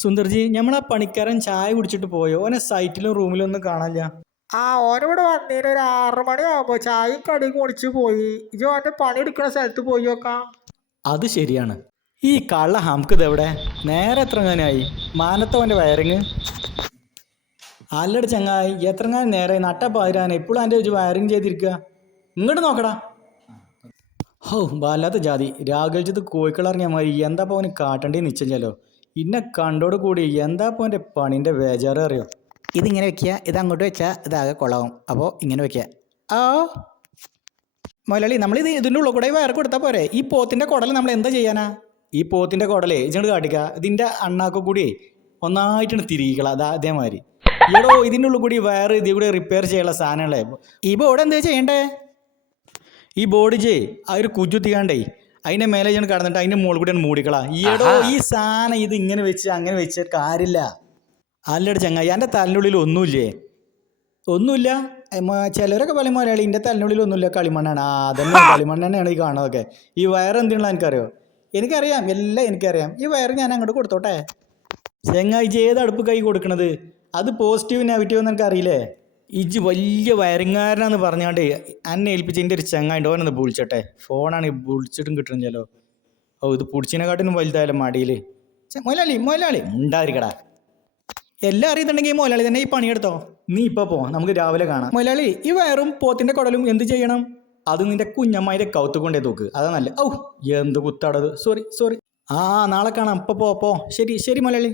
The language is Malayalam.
സുന്ദർജി നമ്മളാ പണിക്കാരൻ ചായ കുടിച്ചിട്ട് പോയോ? ഓനെ സൈറ്റിലും റൂമിലും ഒന്നും കാണാനില്ല. ഓനിവിടെ വന്നേരം ഒരു 6 മണിയാകുമ്പോ ചായയും കടിയും കുടിച്ച് പോയി. ഇജ് ഓന്റെ പണിയെടുക്കുന്ന സ്ഥലത്ത് പോയി നോക്കാം. അത് ശരിയാണ്. ഈ കള്ള ഹംക്ക് ഇതെവിടെ? നേരെ എത്രങ്ങാനായി മാനത്തവൻ്റെ വയറിങ്? അല്ലട ചങ്ങായി, എത്രങ്ങാനും നേരമായി നട്ടപ്പാതിരാൻ എപ്പോഴും എൻ്റെ ഒരു വയറിങ് ചെയ്തിരിക്കുക. ഇങ്ങോട്ട് നോക്കടാ. ഹോ, വല്ലാത്ത ജാതി രാഘവജിത്ത് കോഴിക്കളറിഞ്ഞ മാതിരി എന്താ അവന് കാട്ടേണ്ടി നിശ്ചയിച്ചാലോ. ഇന്നെ കണ്ടോട് കൂടി എന്താ അവൻ്റെ പണിൻ്റെ ബേജാറ് അറിയോ. ഇതിങ്ങനെ വെക്കുക, ഇത് അങ്ങോട്ട് വെച്ചാൽ ഇതാകെ കൊളാവും. അപ്പോൾ ഇങ്ങനെ വെക്കുക. ആ മുതലാളി, നമ്മളിത് ഇതിൻ്റെ ഉള്ളിൽ കൂടെ വയർ കൊടുത്താൽ പോരെ? ഈ പോത്തിൻ്റെ കുടൽ നമ്മൾ എന്താ ചെയ്യാനാ? ഈ പോത്തിൻ്റെ കുടലേ ഇങ്ങോട്ട് കാട്ടിക്കുക. ഇതിൻ്റെ അണ്ണാക്ക കൂടി ഒന്നായിട്ടാണ് തിരികള. അതാ അതേമാതിരി. ഈടോ ഇതിൻ്റെ ഉള്ളിൽ കൂടി വയർ ഇതിൽ കൂടി റിപ്പയർ ചെയ്യാനുള്ള സാധനങ്ങളെ. ഈ ബോർഡ് എന്താ ചെയ്യണ്ടേ? ഈ ബോർഡ് ആ ഒരു കുജുത്തിക്കാണ്ടേ അതിൻ്റെ മേലെ ഞാൻ കടന്നിട്ട് അതിൻ്റെ മുകളിൽ കൂടി മൂടിക്കളാ. ഈടോ ഈ സാധനം ഇത് ഇങ്ങനെ വെച്ച് അങ്ങനെ വെച്ച് കാര്യമില്ല. അല്ലട ചങ്ങായി, എൻ്റെ തലിനുള്ളിൽ ഒന്നുമില്ലേ? ഒന്നുമില്ല. ചിലരൊക്കെ പല മലയാളി എൻ്റെ തലിനുള്ളിൽ ഒന്നുമില്ല, കളിമണ്ണാണ്. അതന്നെ കളിമണ്ണെണ്ണയാണ് ഈ കാണുന്നതൊക്കെ. ഈ വയർ എന്തിനുള്ള എനിക്കറിയോ? എനിക്കറിയാം, എല്ലാം എനിക്കറിയാം. ഈ വയർ ഞാൻ അങ്ങോട്ട് കൊടുത്തോട്ടെ. ചങ്ങായി ഏത് അടുപ്പ് കൈ കൊടുക്കണത്? അത് പോസിറ്റീവ് നെഗറ്റീവ് എന്ന് എനിക്കറിയില്ലേ? ഇജ് വലിയ വയറിങ്ങാരനാന്ന് പറഞ്ഞാണ്ട് എന്നെ ഏൽപ്പിച്ച് എൻ്റെ ഒരു ചങ്ങായിട്ട് ഓനൊന്ന് വിളിച്ചോട്ടെ. ഫോണാണ് വിളിച്ചിട്ടും കിട്ടണില്ലല്ലോ. ഓ, ഇത് പിടിച്ചിനെക്കാട്ടിനും വലുതായാലും മടിയിൽ. മൊലാളി ഉണ്ടായിരിക്കടാ. എല്ലാം അറിയുന്നുണ്ടെങ്കിൽ മൊലാളി തന്നെ ഈ പണിയെടുത്തോ. നീ ഇപ്പോൾ പോ, നമുക്ക് രാവിലെ കാണാം. മൊലാളി, ഈ വയറും പോത്തിൻ്റെ കുടലും എന്ത് ചെയ്യണം? അത് നിന്റെ കുഞ്ഞമ്മായിൻ്റെ കൗത്ത് കൊണ്ടേ നോക്ക്, അതാ നല്ല. ഔ, എന്ത് കുത്താടത്. സോറി. നാളെ കാണാം. ഇപ്പോൾ പോ. ശരി മൊലാളി.